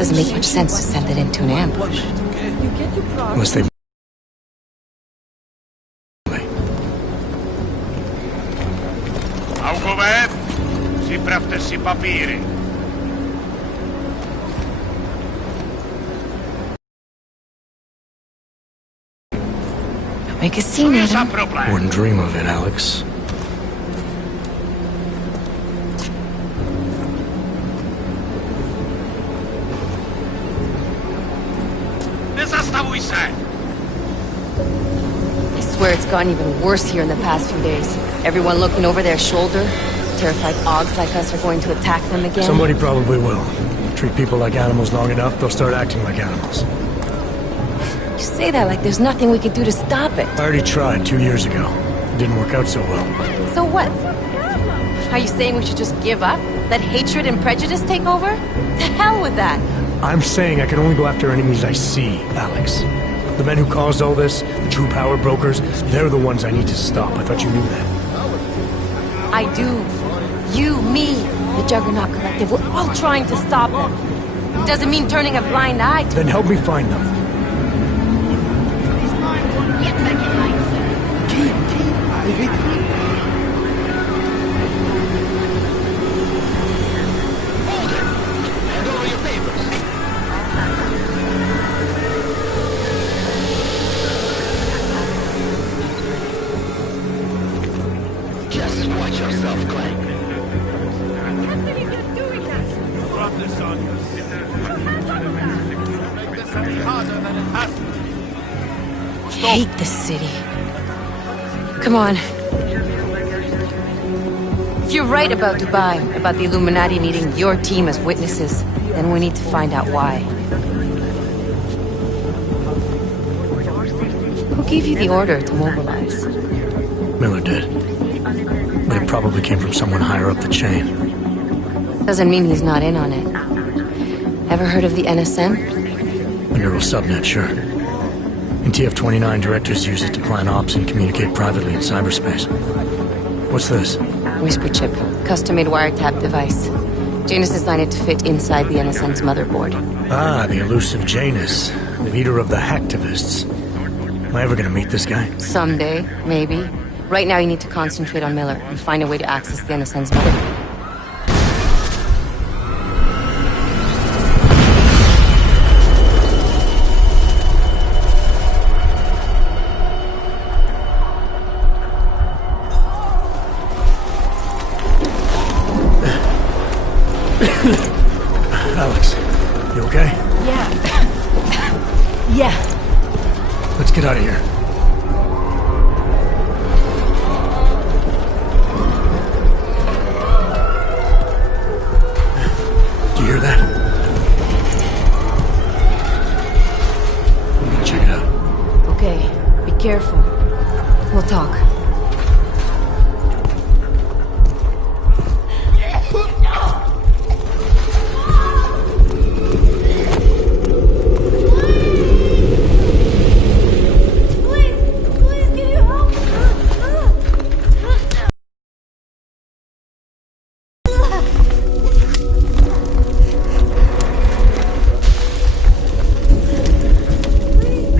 Doesn't make much sense to send it into an ambush. Unless they... Augovet, si praftesi papieren. Don't make a scene, Adam. Wouldn't dream of it, Alex. I swear it's gotten even worse here in the past few days. Everyone looking over their shoulder. Terrified Augs like us are going to attack them again. Somebody probably will. Treat people like animals long enough, they'll start acting like animals. You say that like there's nothing we could do to stop it. I already tried 2 years ago. It didn't work out so well. So what? Are you saying we should just give up? Let hatred and prejudice take over? To hell with that! I'm saying I can only go after enemies I see, Alex. The men who caused all this, the true power brokers, they're the ones I need to stop. I thought you knew that. I do. You, me, the Juggernaut Collective, we're all trying to stop them. It doesn't mean turning a blind eye to... Then help me find them. Just watch yourself, Clank. Hate this city. Come on. If you're right about Dubai, about the Illuminati needing your team as witnesses, then we need to find out why. Who gave you the order to mobilize? Miller did. But it probably came from someone higher up the chain. Doesn't mean he's not in on it. Ever heard of the NSM? A neural subnet, sure. In TF-29, directors use it to plan ops and communicate privately in cyberspace. What's this? Whisper chip. Custom-made wiretap device. Janus designed it to fit inside the NSM's motherboard. Ah, the elusive Janus. Leader of the hacktivists. Am I ever gonna meet this guy? Someday, maybe. Right now you need to concentrate on Miller and find a way to access the NSM's motherboard. Alex, you okay? Yeah. Yeah. Let's get out of here. Do you hear that? I'm gonna check it out. Okay, be careful. We'll talk.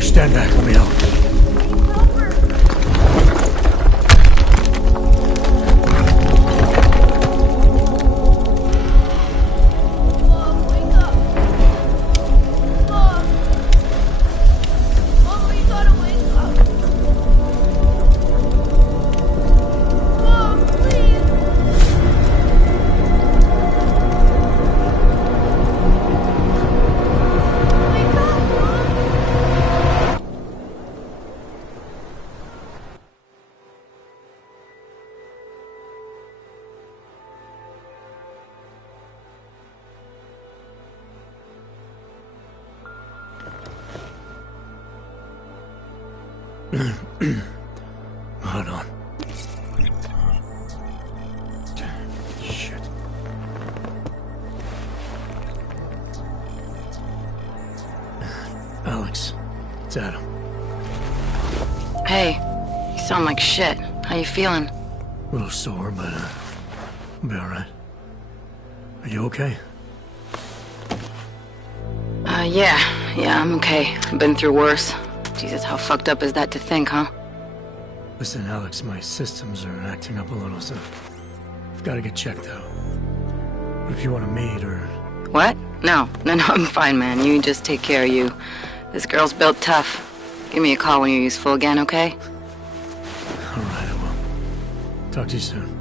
Stand back, let me help. Hold on. Shit. Alex, it's Adam. Hey, you sound like shit. How you feeling? A little sore, but I'll be alright. Are you okay? Yeah, I'm okay. I've been through worse. Jesus, how fucked up is that to think, huh? Listen, Alex, my systems are acting up a little, so I've got to get checked out. But if you want to meet or... What? No, I'm fine, man. You just take care of you. This girl's built tough. Give me a call when you're useful again, okay? All right, I will. Talk to you soon.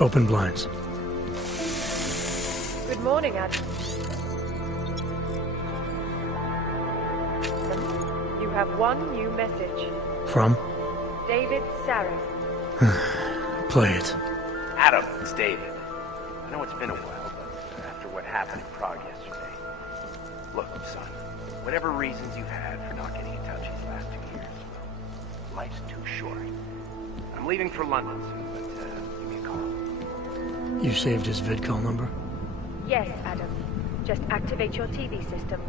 Open blinds. Good morning, Adam. You have one new message. From? David Saris. Play it. Adam, it's David. I know it's been a while, but after what happened in Prague yesterday... Look, son, whatever reasons you've had for not getting in touch these last 2 years, well, life's too short. I'm leaving for London soon, but give me a call. You saved his vidcall number? Yes, Adam. Just activate your TV system.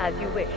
As you wish.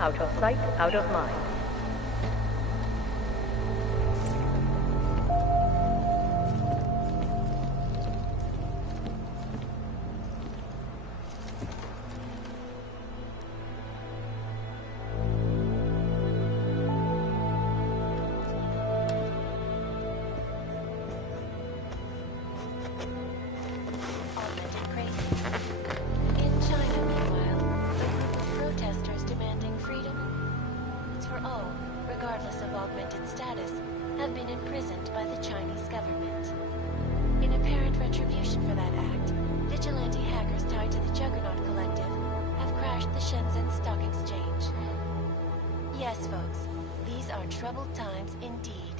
Out of sight, out of mind. Troubled times indeed.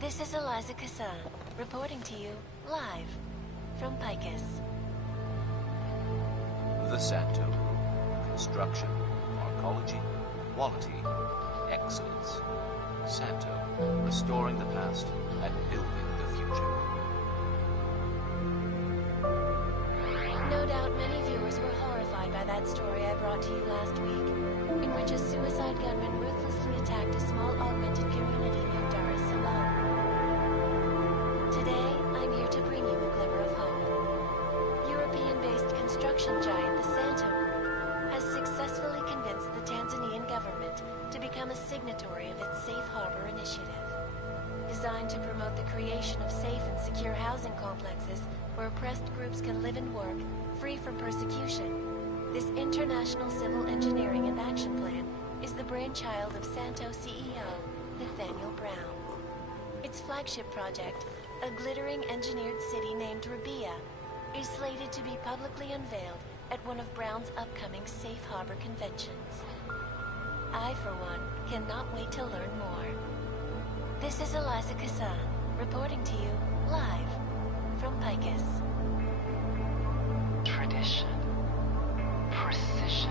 This is Eliza Cassan, reporting to you live from Picus. The Santo. Construction, arcology, quality, excellence. Santo, restoring the past and building the future. No doubt many viewers were horrified by that story I brought to you last week, in which a suicide gunman ruthlessly attacked a small augmented community near Dar es Salaam. Today, I'm here to bring you a glimmer of hope. European-based construction giant the Santo has successfully convinced the Tanzanian government to become a signatory of its Safe Harbor initiative. Designed to promote the creation of safe and secure housing complexes where oppressed groups can live and work, free from persecution, this international civil engineering and action plan is the brainchild of Santo CEO, Nathaniel Brown. Its flagship project, a glittering engineered city named Rabia, is slated to be publicly unveiled at one of Brown's upcoming Safe Harbor conventions. I, for one, cannot wait to learn more. This is Eliza Cassan, reporting to you live from Picus. Tradition, precision,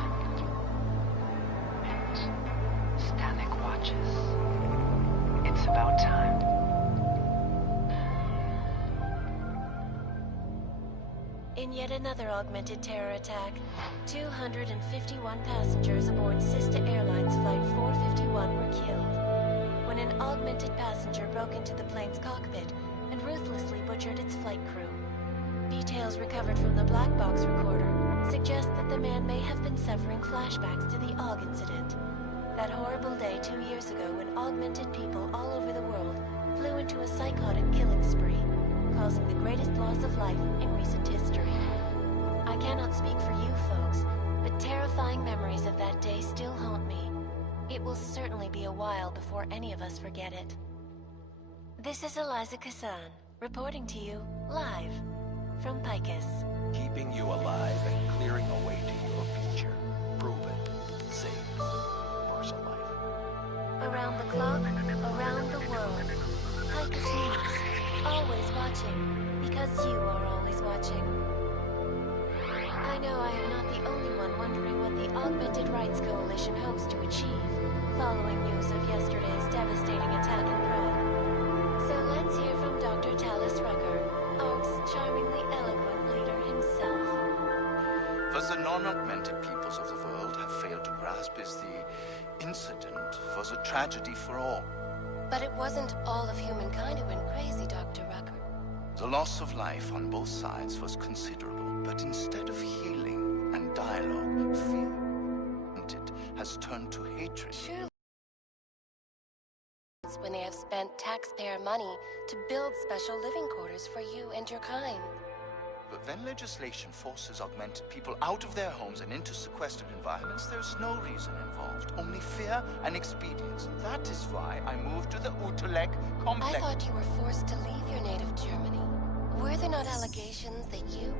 and static watches. It's about time. In yet another augmented terror attack, 251 passengers aboard Sista Airlines Flight 451 were killed when an augmented passenger broke into the plane's cockpit and ruthlessly butchered its flight crew. Details recovered from the black box recorder suggest that the man may have been suffering flashbacks to the AUG incident. That horrible day 2 years ago when augmented people all over the world flew into a psychotic killing spree, causing the greatest loss of life in recent history. I cannot speak for you folks, but terrifying memories of that day still haunt me. It will certainly be a while before any of us forget it. This is Eliza Cassan, reporting to you live from Picus. Keeping you alive and clearing a way to your future. Proven. Safe. Versa life. Around the clock, around the world. Picus News. Always watching, because you are always watching. I know I am not the only one wondering what the Augmented Rights Coalition hopes to achieve, following news of yesterday's devastating attack in Prague. So let's hear from Dr. Talis Rucker, ARC's charmingly eloquent leader himself. What the non-augmented peoples of the world have failed to grasp is the incident was a tragedy for all. But it wasn't all of humankind who went crazy, Dr. Rucker. The loss of life on both sides was considerable, but instead of healing and dialogue, fear and it has turned to hatred. Surely it's when they have spent taxpayer money to build special living quarters for you and your kind. But when legislation forces augmented people out of their homes and into sequestered environments, there's no reason involved, only fear and expedience. That is why I moved to the Utrecht complex. I thought you were forced to leave your native Germany. Were there not allegations that you...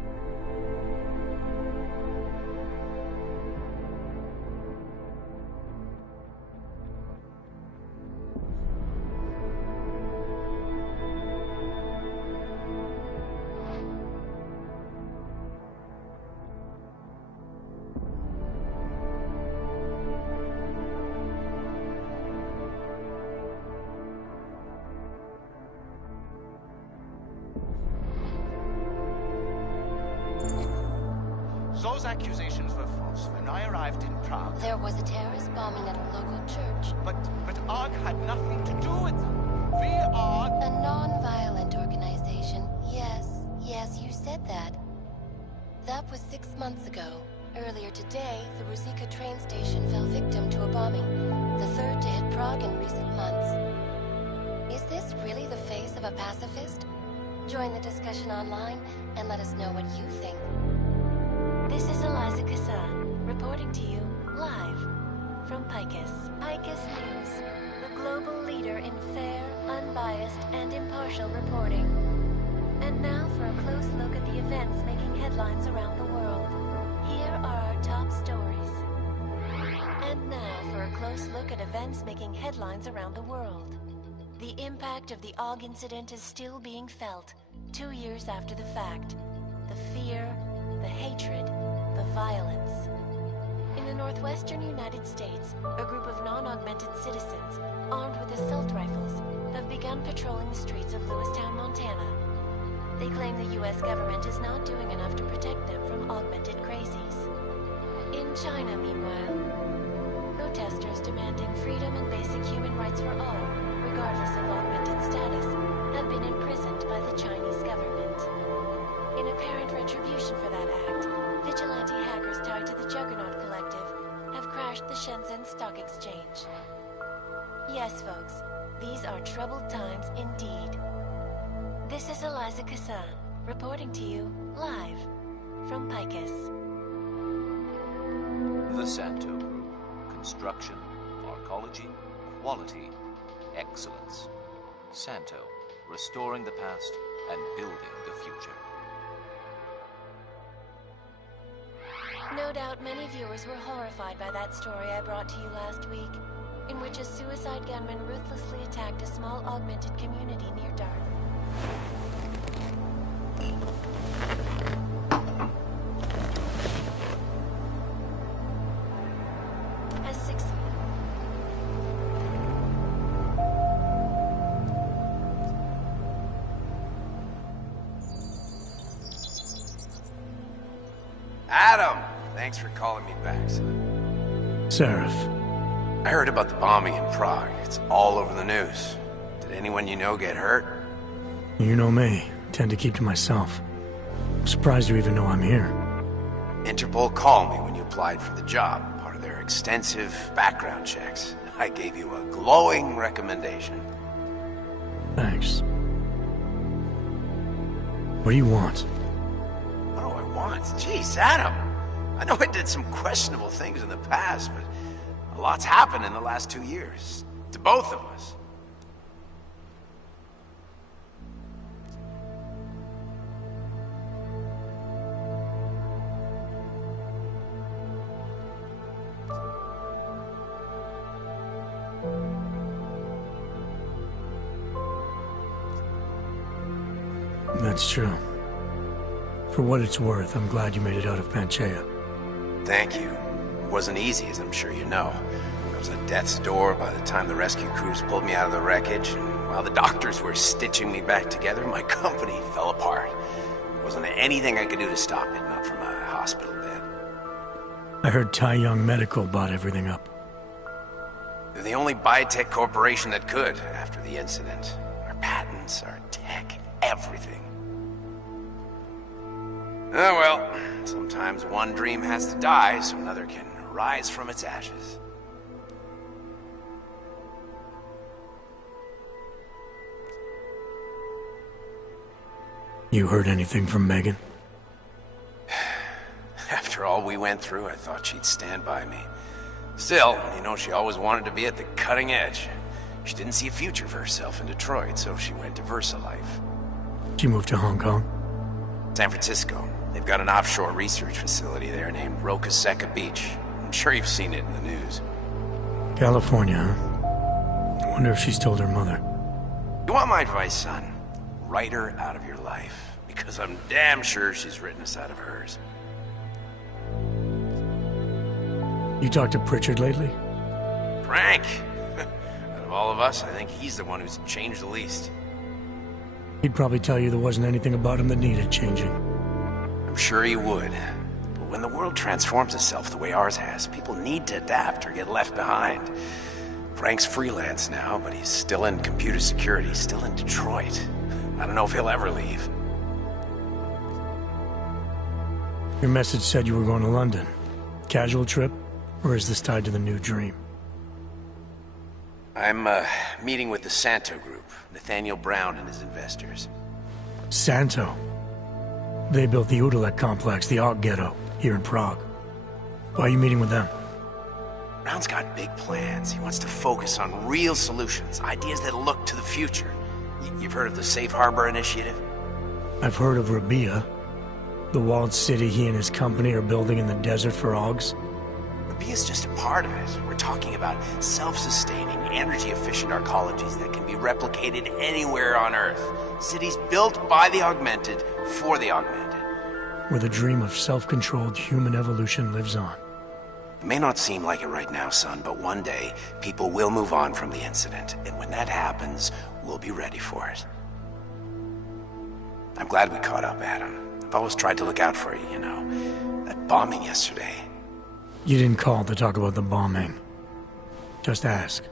Those accusations were false. When I arrived in Prague... There was a terrorist bombing at a local church. But ARG had nothing to do with them. We are... A non-violent organization. Yes, you said that. That was 6 months ago. Earlier today, the Ruzicka train station fell victim to a bombing. The third to hit Prague in recent months. Is this really the face of a pacifist? Join the discussion online and let us know what you think. This is Eliza Kassan, reporting to you live from Picus. Picus News, the global leader in fair, unbiased, and impartial reporting. And now for a close look at the events making headlines around the world. Here are our top stories. And now for a close look at events making headlines around the world. The impact of the AUG incident is still being felt, 2 years after the fact. The fear, the hatred, the violence. In the northwestern United States, a group of non-augmented citizens, armed with assault rifles, have begun patrolling the streets of Lewistown, Montana. They claim the U.S. government is not doing enough to protect them from augmented crazies. In China, meanwhile, protesters demanding freedom and basic human rights for all, regardless of augmented status, have been imprisoned by the Chinese government. In apparent retribution for that act, vigilante hackers tied to the Juggernaut Collective have crashed the Shenzhen Stock Exchange. Yes, folks, these are troubled times indeed. This is Eliza Kassan, reporting to you live from Picus. The Santo Group. Construction, arcology, quality, excellence. Santo, restoring the past and building the future. No doubt many viewers were horrified by that story I brought to you last week, in which a suicide gunman ruthlessly attacked a small augmented community near Darth. Adam! Thanks for calling me back, son. Seraph. I heard about the bombing in Prague. It's all over the news. Did anyone you know get hurt? You know me. Tend to keep to myself. I'm surprised you even know I'm here. Interpol called me when you applied for the job, part of their extensive background checks. I gave you a glowing recommendation. Thanks. What do you want? What do I want? Jeez, Adam! I know I did some questionable things in the past, but a lot's happened in the last 2 years. To both of us. That's true. For what it's worth, I'm glad you made it out of Panchaea. Thank you. It wasn't easy, as I'm sure you know. I was at death's door by the time the rescue crews pulled me out of the wreckage, and while the doctors were stitching me back together, my company fell apart. There wasn't anything I could do to stop it, not from a hospital bed. I heard Tai Young Medical bought everything up. They're the only biotech corporation that could, after the incident. Our patents, our tech, everything. Oh well, sometimes one dream has to die so another can rise from its ashes. You heard anything from Megan? After all we went through, I thought she'd stand by me. Still, you know, she always wanted to be at the cutting edge. She didn't see a future for herself in Detroit, so she went to VersaLife. She moved to Hong Kong? San Francisco. They've got an offshore research facility there named Roca Seca Beach. I'm sure you've seen it in the news. California, huh? I wonder if she's told her mother. You want my advice, son? Write her out of your life. Because I'm damn sure she's written us out of hers. You talked to Pritchard lately? Frank! Out of all of us, I think he's the one who's changed the least. He'd probably tell you there wasn't anything about him that needed changing. I'm sure he would. But when the world transforms itself the way ours has, people need to adapt or get left behind. Frank's freelance now, but he's still in computer security, still in Detroit. I don't know if he'll ever leave. Your message said you were going to London. Casual trip? Or is this tied to the new dream? I'm, meeting with the Santo Group, Nathaniel Brown and his investors. Santo? They built the Utelek complex, the Og Ghetto, here in Prague. Why are you meeting with them? Brown's got big plans. He wants to focus on real solutions, ideas that look to the future. You've heard of the Safe Harbor Initiative? I've heard of Rabia, the walled city he and his company are building in the desert for Ogs. Rabia's just a part of it. We're talking about self-sustaining, energy-efficient arcologies that can be replicated anywhere on Earth. Cities built by the augmented, for the augmented. Where the dream of self-controlled human evolution lives on. It may not seem like it right now, son, but one day, people will move on from the incident. And when that happens, we'll be ready for it. I'm glad we caught up, Adam. I've always tried to look out for you, you know. That bombing yesterday. You didn't call to talk about the bombing. Just ask.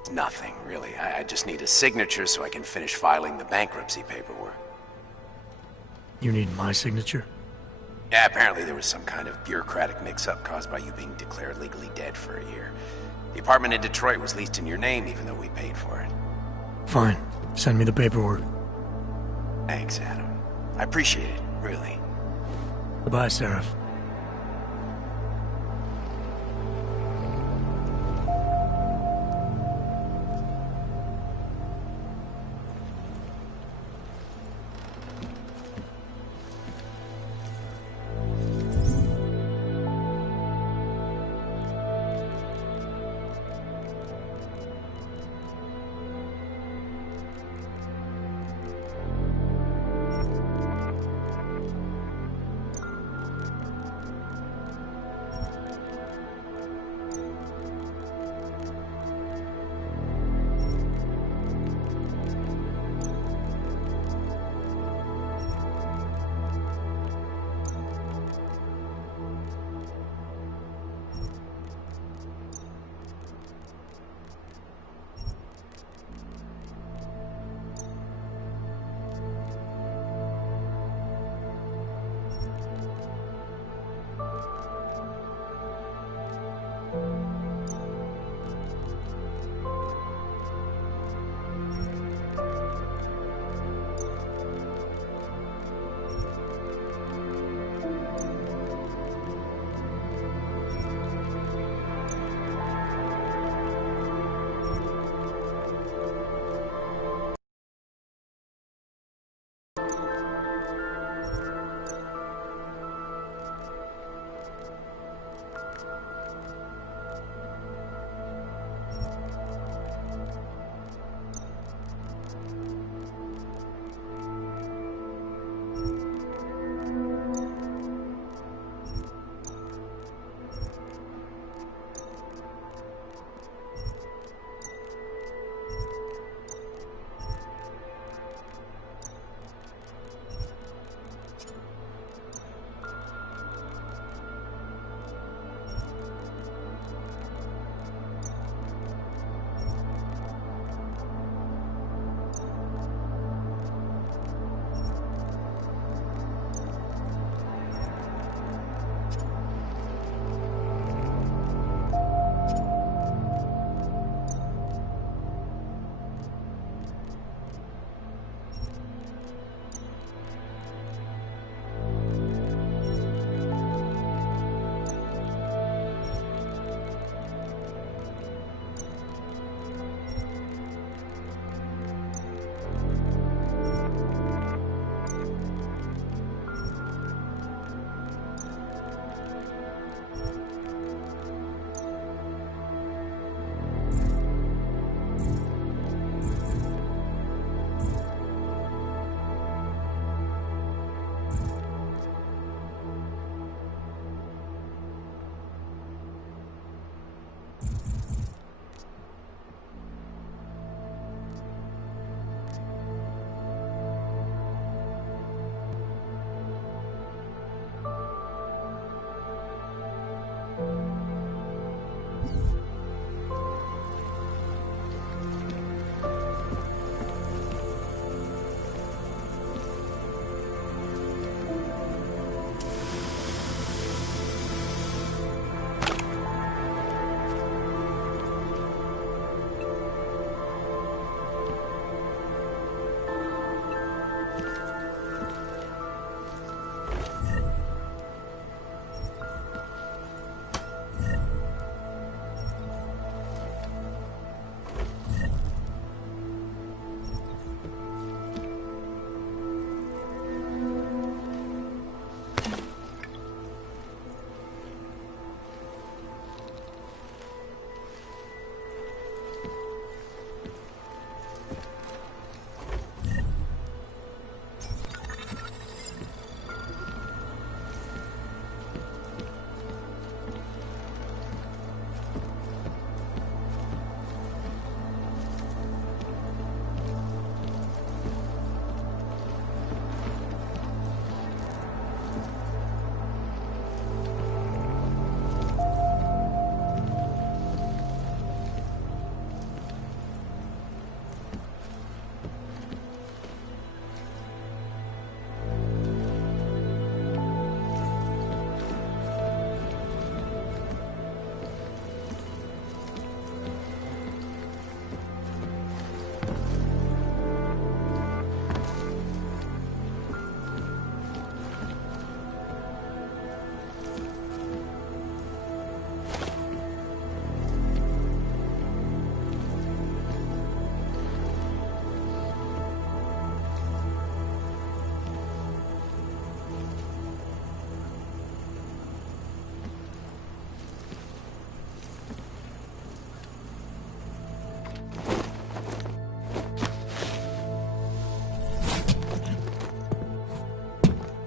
It's nothing, really. I just need a signature so I can finish filing the bankruptcy paperwork. You need my signature? Yeah, apparently there was some kind of bureaucratic mix-up caused by you being declared legally dead for a year. The apartment in Detroit was leased in your name even though we paid for it. Fine. Send me the paperwork. Thanks, Adam. I appreciate it, really. Goodbye, Seraph.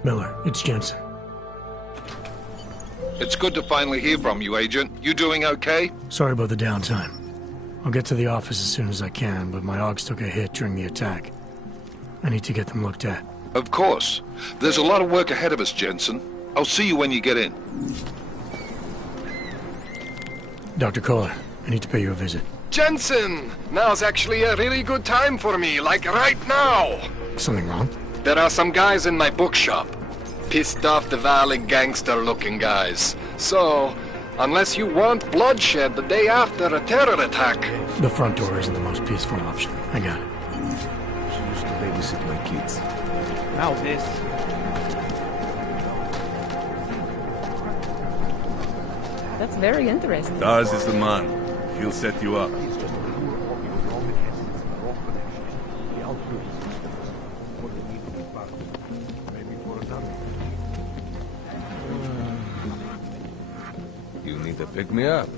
Miller, it's Jensen. It's good to finally hear from you, Agent. You doing okay? Sorry about the downtime. I'll get to the office as soon as I can, but my Augs took a hit during the attack. I need to get them looked at. Of course. There's a lot of work ahead of us, Jensen. I'll see you when you get in. Dr. Kohler, I need to pay you a visit. Jensen! Now's actually a really good time for me, like right now! Something wrong? There are some guys in my bookshop. Pissed off the Valley gangster-looking guys. So, unless you want bloodshed the day after a terror attack... The front door isn't the most peaceful option. I got it. She used to babysit my kids. Now this. That's very interesting. Daz is the man. He'll set you up. You need to pick me up.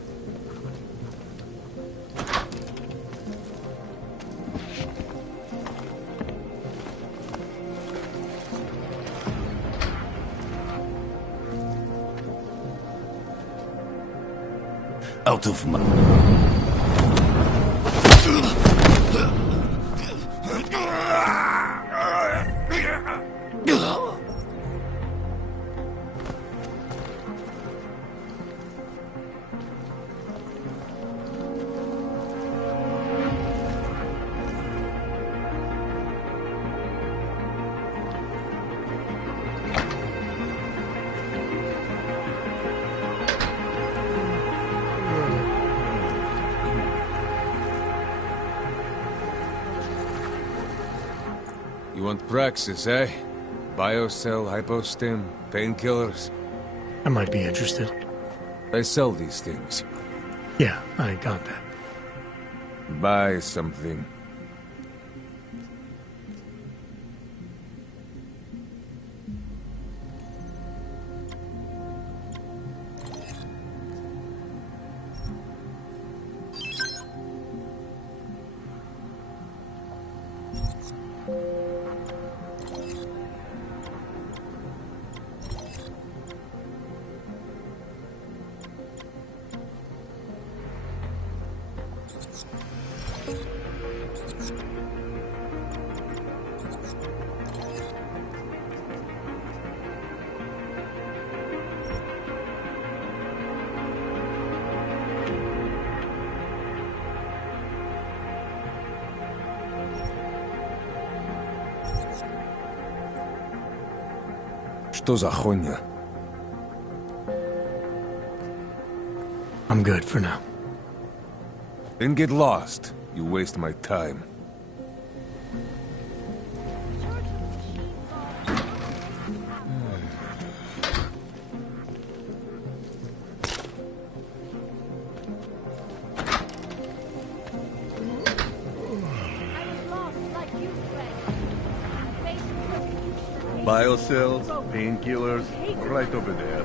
Out of my... You want Praxis, eh? Biocell, hypostim, painkillers. I might be interested. I sell these things. Yeah, I got that. Buy something. Что за хуйня? I'm good for now. Then get lost. You waste my time. Biocells, painkillers, right over there.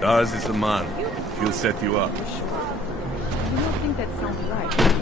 Daz is the man. He'll set you up. I don't think that sounds right.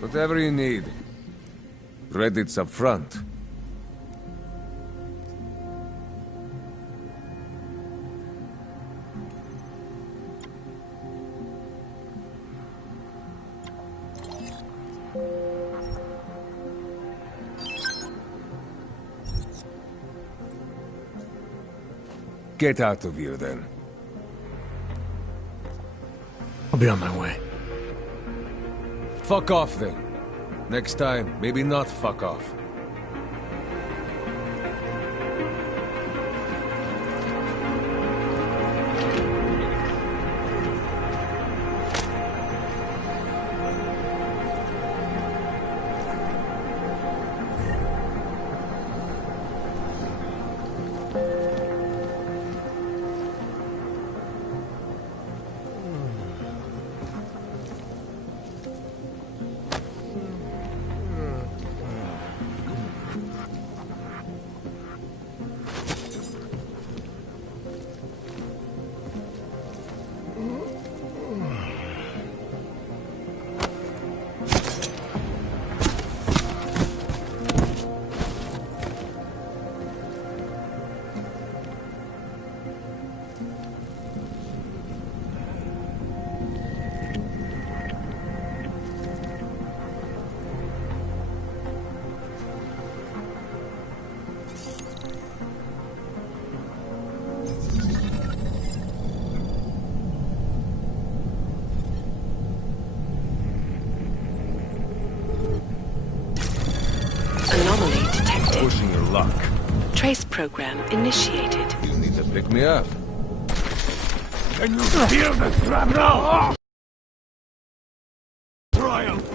Whatever you need. Credits up front. Get out of here, then. I'll be on my way. Fuck off, then. Next time, maybe not fuck off. trace program initiated. You need to pick me up. Can you hear the drum now? Triumph!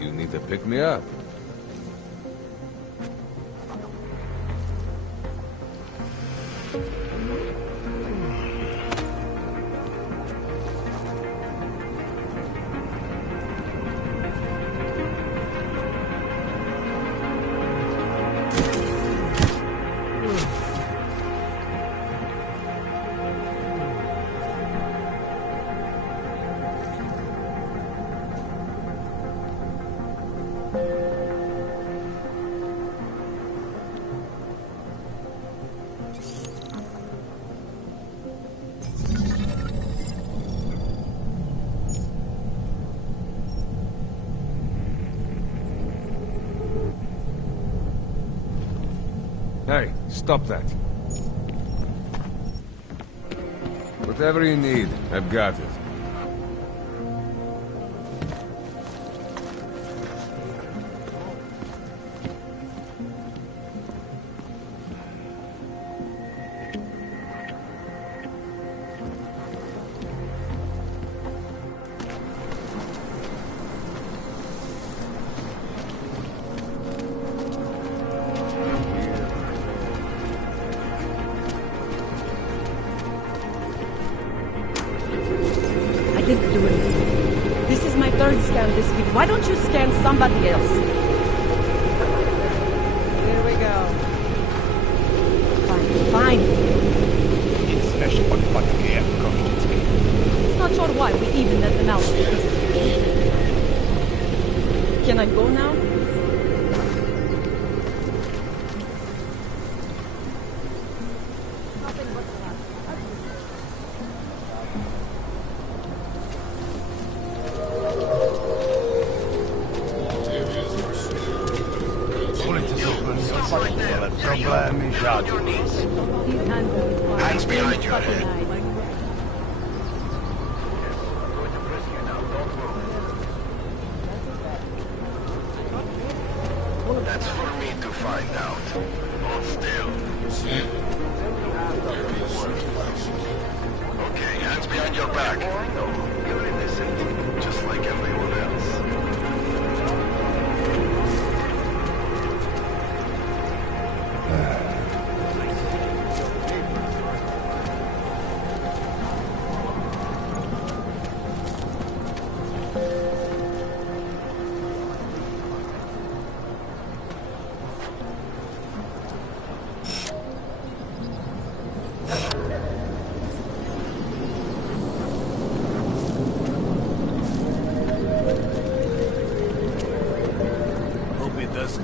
You need to pick me up. Hey, stop that. Whatever you need, I've got it. Didn't do it. This is my third scan this week. Why don't you scan somebody else? Here we go. Fine. Not sure why we even let them out. Can I go now? Hands behind your head. That's for me to find out. Hold still. Okay, hands behind your back. Oh, I know. You're innocent, just like everyone else.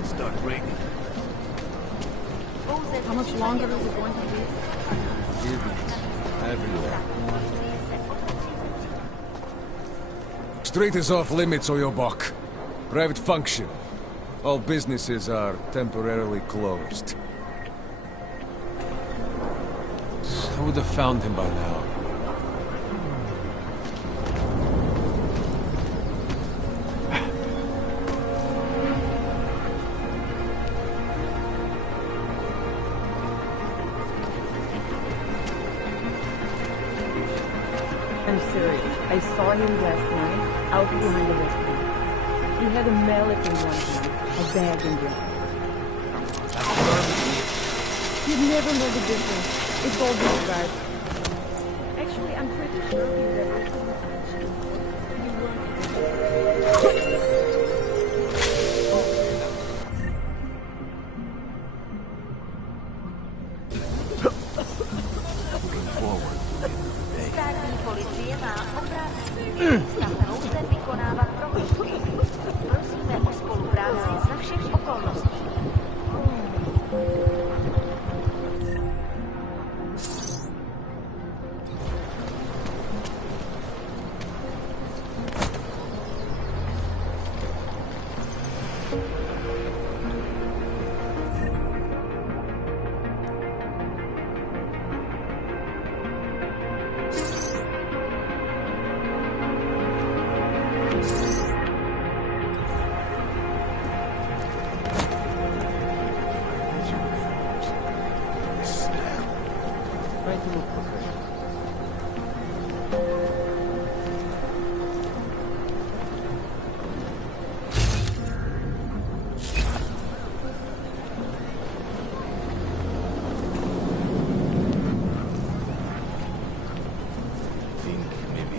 Start raining. How much longer is it going to be? Everywhere. Street is off limits, Oyobok. Private function. All businesses are temporarily closed. I would have found him by now. I'm serious. I saw him last night, out behind the restaurant. He had a mallet in one hand, a bag in the other. You'd never know the difference. It's all disguised. Actually, I'm pretty sure he never saw Státní policie má oprávnění stavnou se vykonávat prohlídky. Prosíme o spolupráci za všech okolností.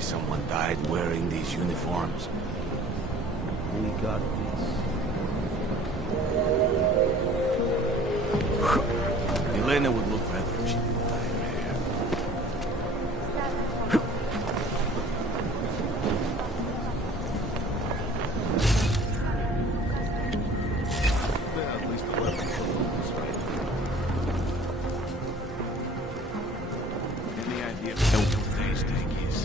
Someone died wearing these uniforms. We got this. Elena would look better if she didn't dye her hair. Well, at least the weapon was right. Any idea how today's thing is?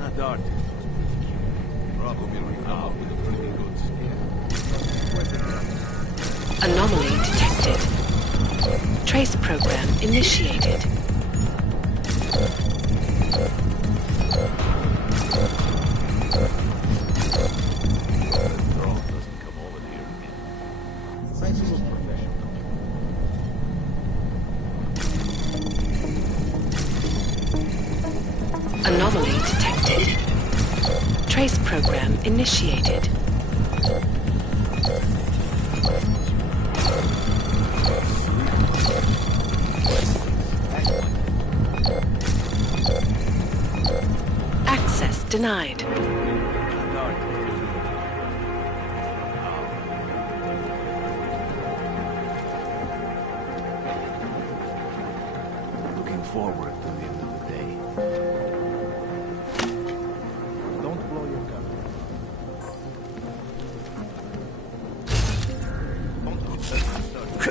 Not dark. Probably out with a pretty good skin. Anomaly detected. Trace program initiated. Anomaly detected. Trace program initiated. Access denied. Looking forward to the end of the day. Don't blow your cover. Don't put that in the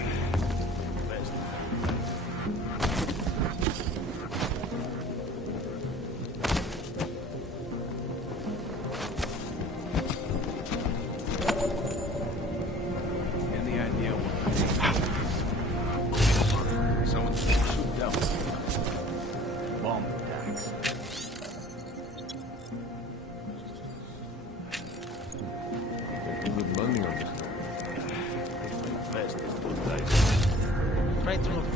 right through.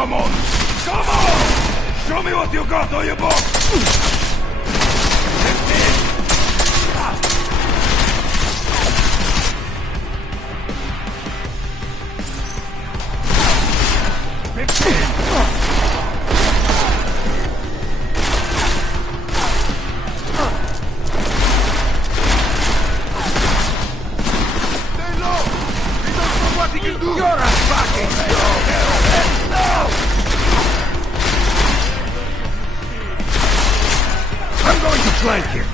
Come on! Come on! Show me what you got on your box! Flank him.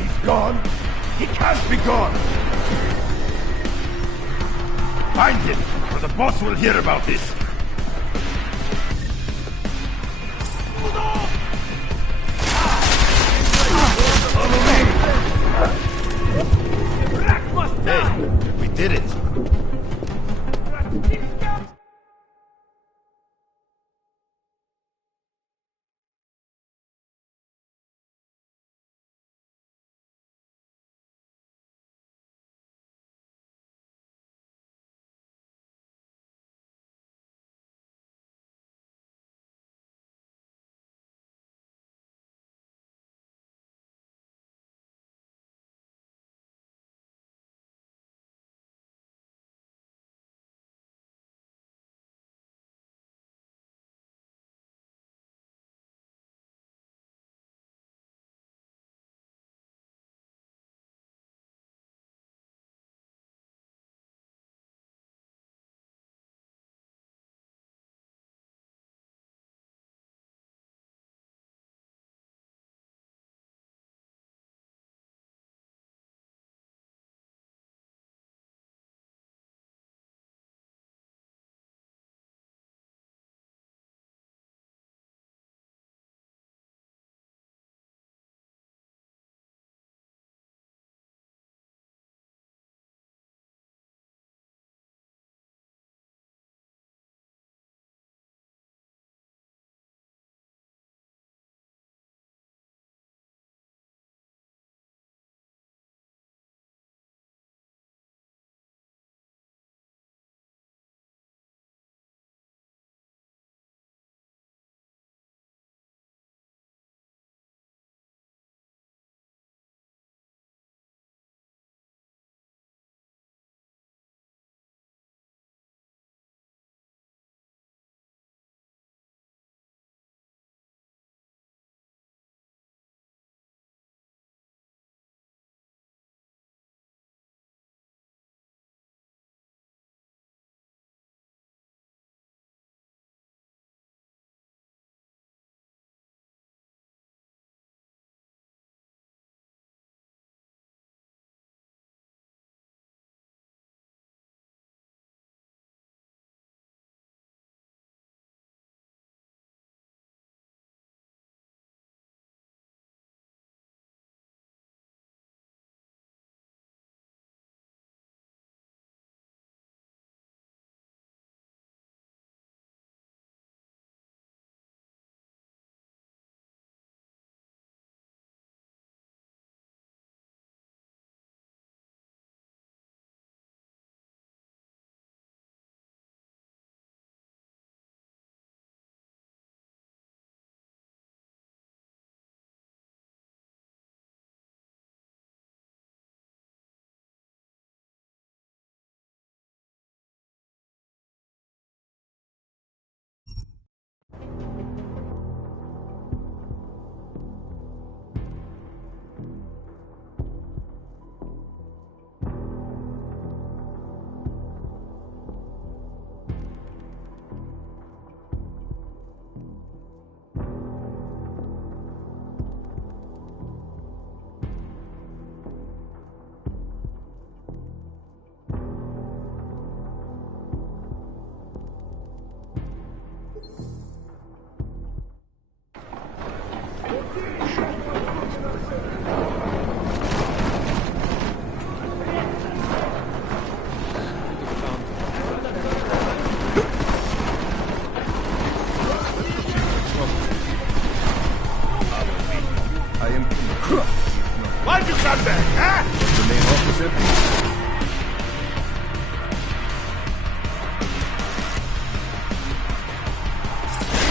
He's gone. He can't be gone. Find him, or the boss will hear about this. Hey, we did it.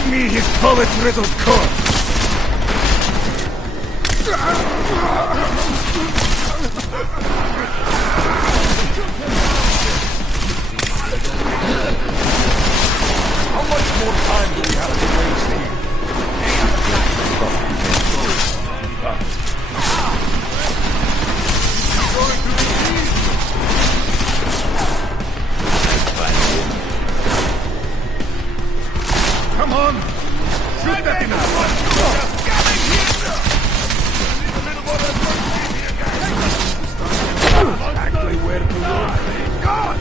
Bring me his bullet-riddled corpse! How much more time do we have to waste here? Come on! Shoot that in the front! Exactly where to look. God!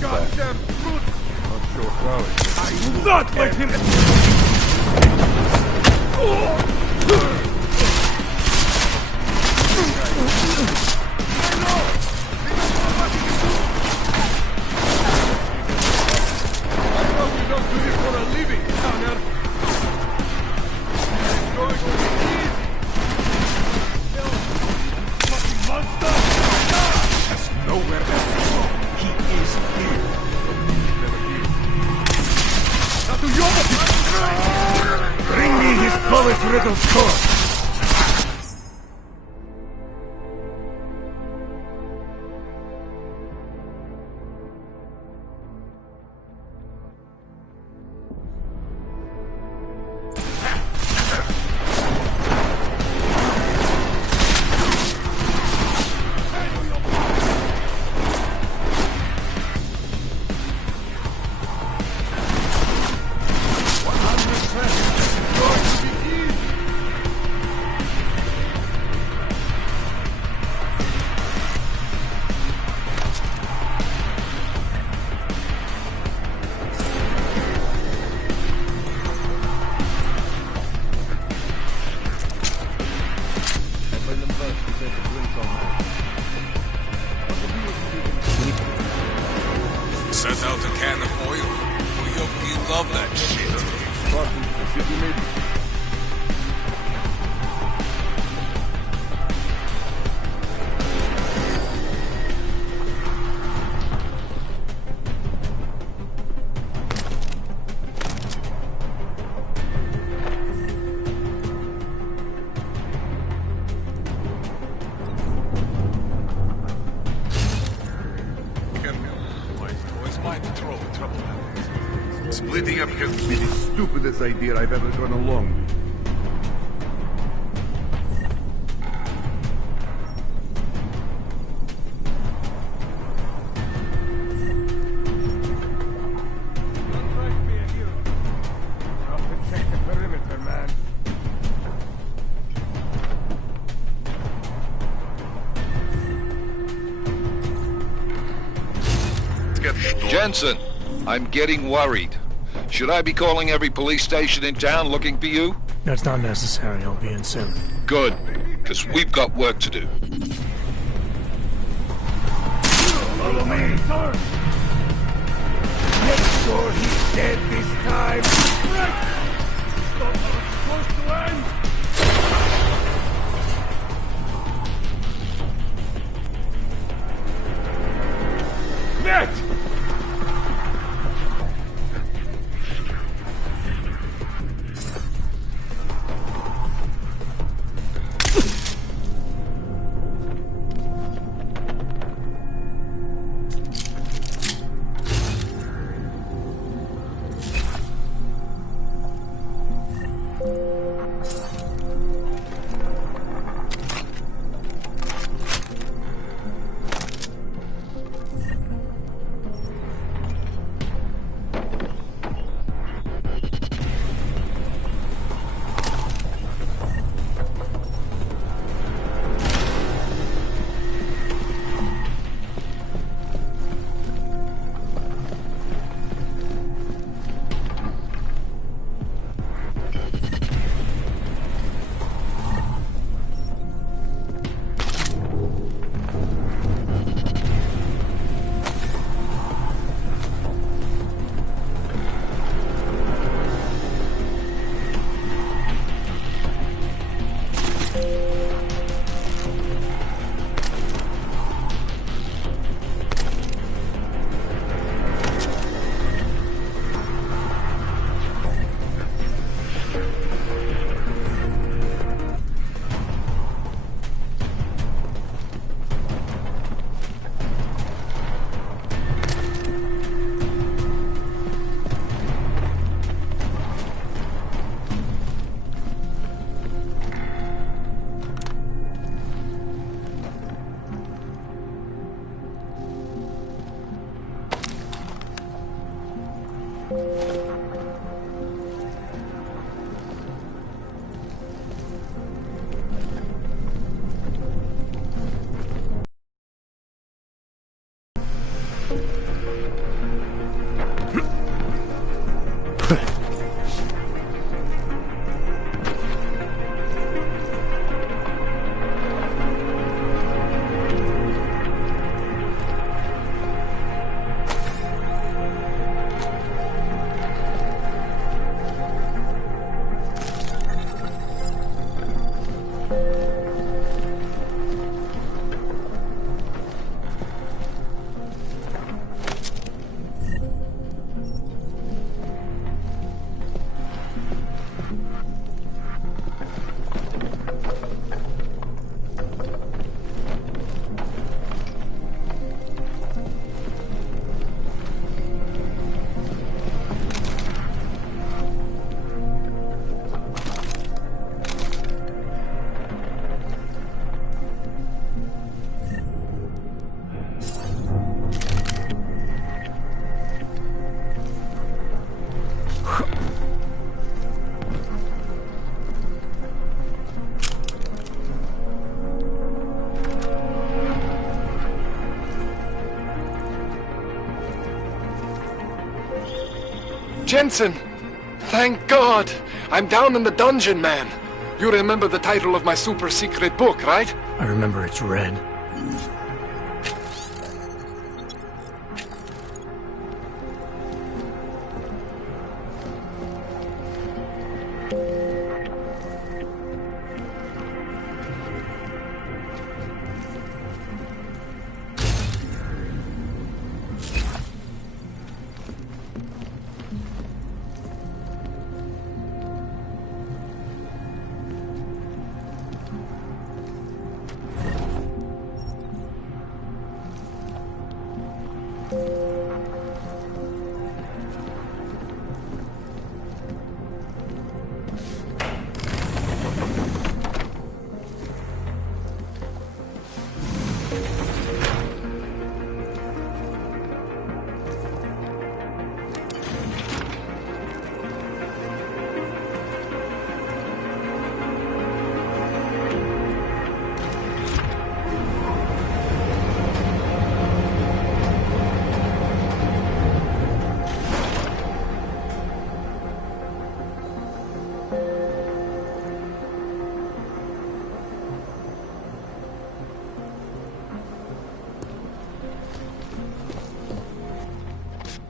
Goddamn brute! Not sure how it. I will not let him. Bring me his bullet-riddled corpse! Set out a can of oil. You love that shit. Splitting up has been the stupidest idea I've ever gone along with. Jensen, I'm getting worried. Should I be calling every police station in town looking for you? That's not necessary. I'll be in soon. Good, because we've got work to do. Follow me, sir! Make sure he's dead this time! Right! Stop how it's supposed to end! Net! Jensen! Thank God! I'm down in the dungeon, man. You remember the title of my super secret book, right? I remember it's red.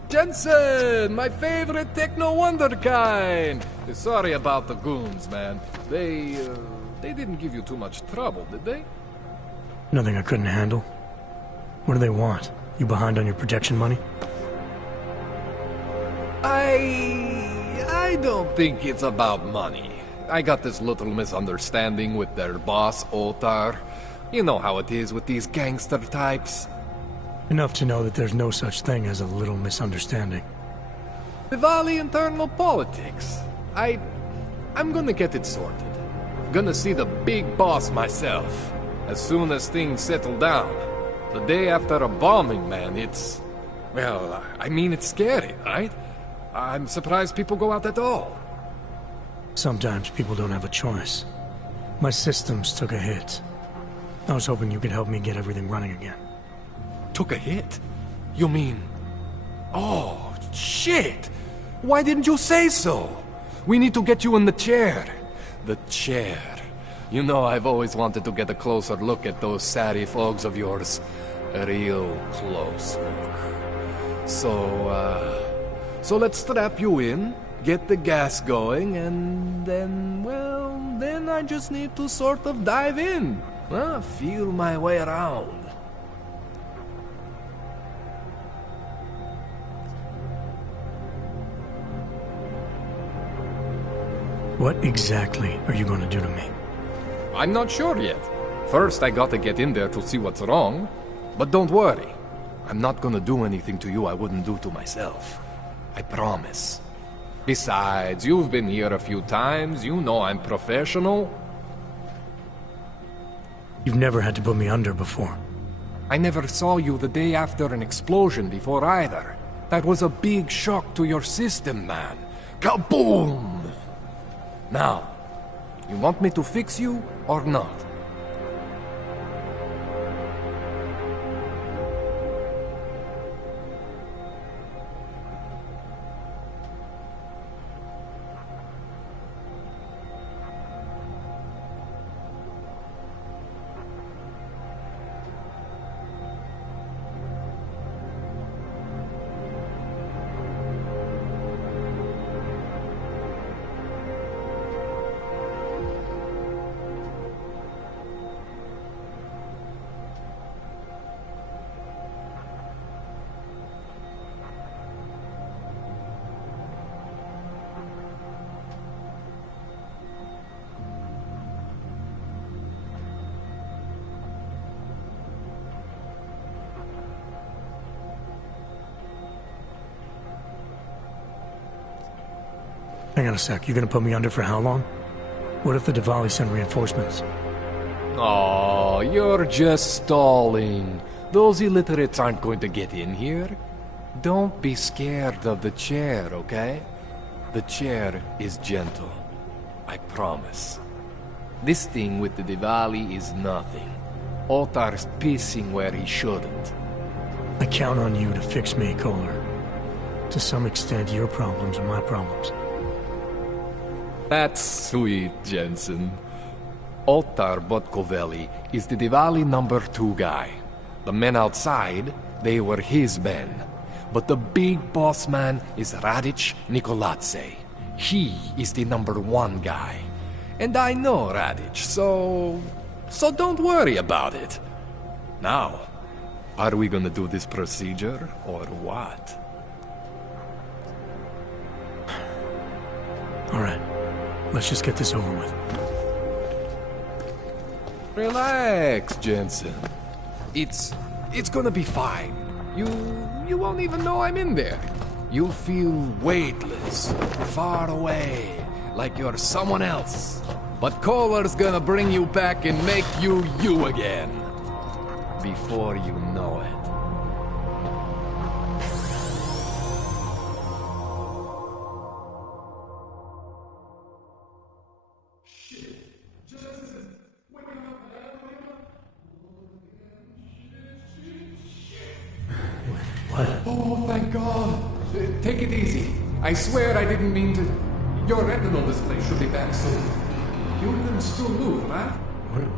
Jensen, my favorite techno wonderkind. Sorry about the goons, man. They didn't give you too much trouble, did they? Nothing I couldn't handle. What do they want? You behind on your protection money? I don't think it's about money. I got this little misunderstanding with their boss, Otar. You know how it is with these gangster types. Enough to know that there's no such thing as a little misunderstanding. Diwali internal politics. I'm gonna get it sorted. Gonna see the big boss myself. As soon as things settle down. The day after a bombing, man, it's... Well, I mean, it's scary, right? I'm surprised people go out at all. Sometimes people don't have a choice. My systems took a hit. I was hoping you could help me get everything running again. Took a hit? You mean... Oh, shit! Why didn't you say so? We need to get you in the chair. The chair. You know, I've always wanted to get a closer look at those satty folks of yours. A real close look. So let's strap you in, get the gas going, and then, well, then I just need to sort of dive in. Feel my way around. What exactly are you going to do to me? I'm not sure yet. First, I gotta get in there to see what's wrong. But don't worry. I'm not gonna do anything to you I wouldn't do to myself. I promise. Besides, you've been here a few times. You know I'm professional. You've never had to put me under before. I never saw you the day after an explosion before either. That was a big shock to your system, man. Kaboom! Now, you want me to fix you or not? Hang on a sec, you're gonna put me under for how long? What if the Diwali send reinforcements? Oh, you're just stalling. Those illiterates aren't going to get in here. Don't be scared of the chair, okay? The chair is gentle. I promise. This thing with the Diwali is nothing. Otar's pissing where he shouldn't. I count on you to fix me, Kohler. To some extent, your problems are my problems. That's sweet, Jensen. Ottar Botkovelli is the Diwali #2 guy. The men outside, they were his men. But the big boss man is Radic Nikoladze. He is the #1 guy. And I know Radic, so don't worry about it. Now, are we gonna do this procedure, or what? All right. Let's just get this over with. Relax, Jensen. It's gonna be fine. You won't even know I'm in there. You'll feel weightless, far away, like you're someone else. But Kohler's gonna bring you back and make you you again. Before you know it. What? Oh, thank God. Take it easy. I swear I didn't mean to. Your retinal display should be back soon. You can still move, right?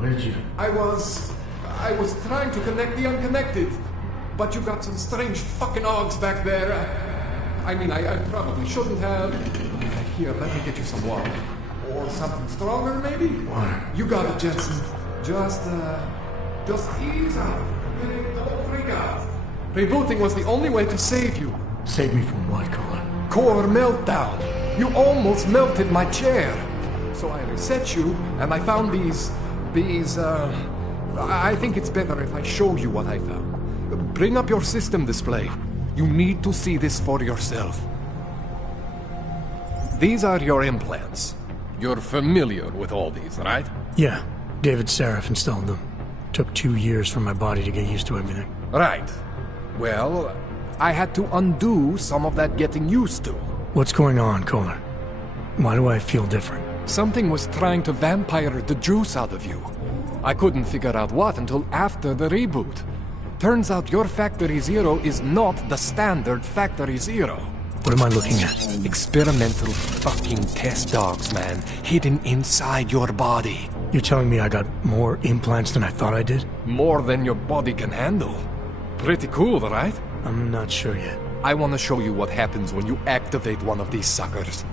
Where did you... I was trying to connect the unconnected. But you got some strange fucking ogs back there. I mean, I probably shouldn't have. Here, let me get you some water. Or something stronger, maybe? Water. You got it, Jensen. Just ease up. Don't freak out. Rebooting was the only way to save you. Save me from what, Kohler? Core meltdown. You almost melted my chair. So I reset you, and I found these... I think it's better if I show you what I found. Bring up your system display. You need to see this for yourself. These are your implants. You're familiar with all these, right? Yeah. David Sarif installed them. Took 2 years for my body to get used to everything. Right. Well, I had to undo some of that getting used to. What's going on, Kohler? Why do I feel different? Something was trying to vampire the juice out of you. I couldn't figure out what until after the reboot. Turns out your Factory Zero is not the standard Factory Zero. What am I looking at? Experimental fucking test dogs, man. Hidden inside your body. You're telling me I got more implants than I thought I did? More than your body can handle. Pretty cool, right? I'm not sure yet. I want to show you what happens when you activate one of these suckers.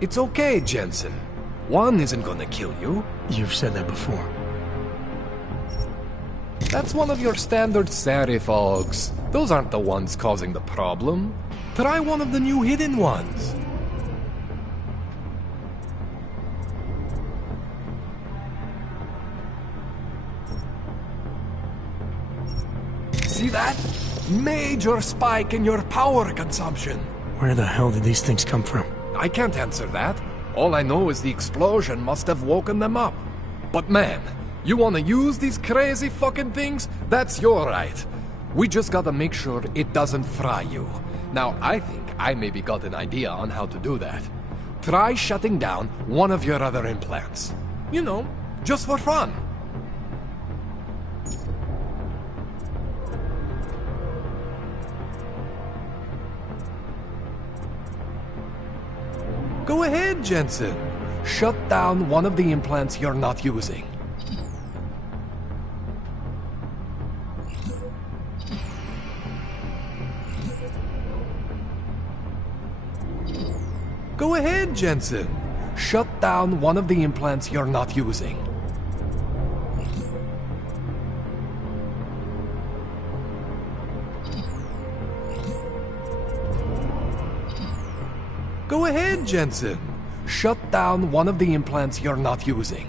It's okay, Jensen. One isn't gonna kill you. You've said that before. That's one of your standard Sarifogs. Those aren't the ones causing the problem. Try one of the new hidden ones. See that? Major spike in your power consumption. Where the hell did these things come from? I can't answer that. All I know is the explosion must have woken them up. But man, you wanna use these crazy fucking things? That's your right. We just gotta make sure it doesn't fry you. Now, I think I maybe got an idea on how to do that. Try shutting down one of your other implants. You know, just for fun. Go ahead, Jensen. Shut down one of the implants you're not using. Go ahead, Jensen. Shut down one of the implants you're not using. Go ahead, Jensen. Shut down one of the implants you're not using.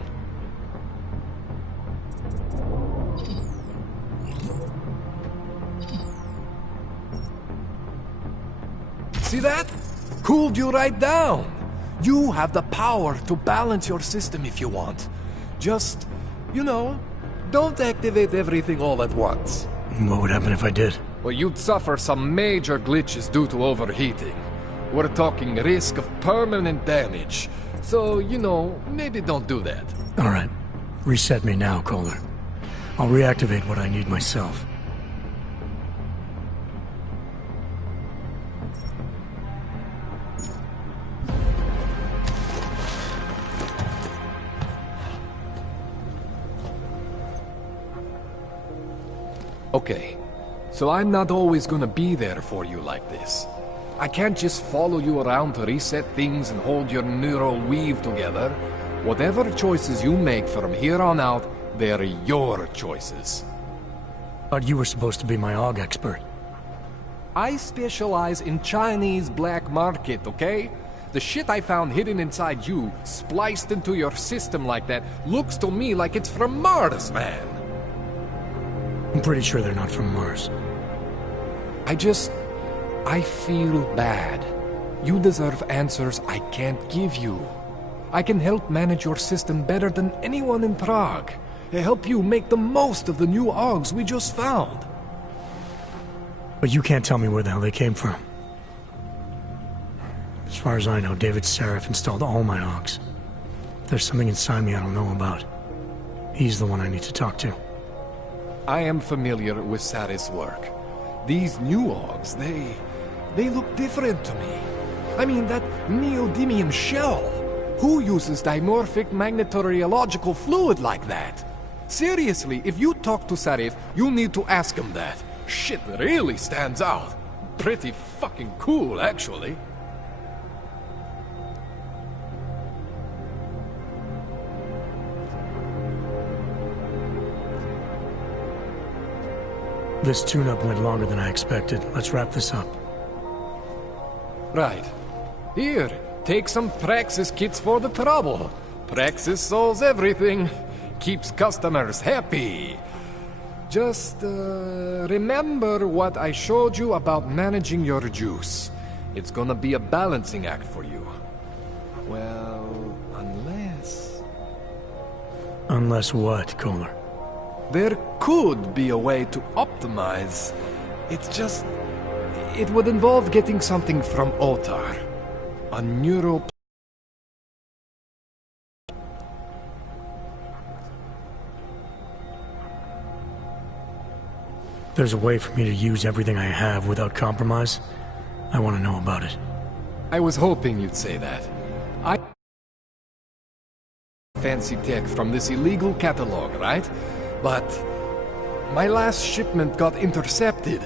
See that? Cooled you right down. You have the power to balance your system if you want. Just, you know, don't activate everything all at once. What would happen if I did? Well, you'd suffer some major glitches due to overheating. We're talking risk of permanent damage. So, you know, maybe don't do that. All right. Reset me now, Kohler. I'll reactivate what I need myself. Okay, so I'm not always gonna be there for you like this. I can't just follow you around to reset things and hold your neural weave together. Whatever choices you make from here on out, they're your choices. Thought you were supposed to be my AUG expert. I specialize in Chinese black market, okay? The shit I found hidden inside you, spliced into your system like that, looks to me like it's from Mars, man. I'm pretty sure they're not from Mars. I feel bad. You deserve answers I can't give you. I can help manage your system better than anyone in Prague. Help you make the most of the new AUGs we just found. But you can't tell me where the hell they came from. As far as I know, David Seraph installed all my AUGs. There's something inside me I don't know about. He's the one I need to talk to. I am familiar with Sarah's work. These new AUGs, they look different to me. I mean, that neodymium shell. Who uses dimorphic magnetorheological fluid like that? Seriously, if you talk to Sarif, you need to ask him that. Shit really stands out. Pretty fucking cool, actually. This tune-up went longer than I expected. Let's wrap this up. Right. Here, take some Praxis kits for the trouble. Praxis solves everything. Keeps customers happy. Just, remember what I showed you about managing your juice. It's gonna be a balancing act for you. Well, unless... Unless what, Kohler? There could be a way to optimize. It's just... It would involve getting something from Otar. A neural... There's a way for me to use everything I have without compromise. I want to know about it. I was hoping you'd say that. I... Fancy tech from this illegal catalog, right? But... my last shipment got intercepted.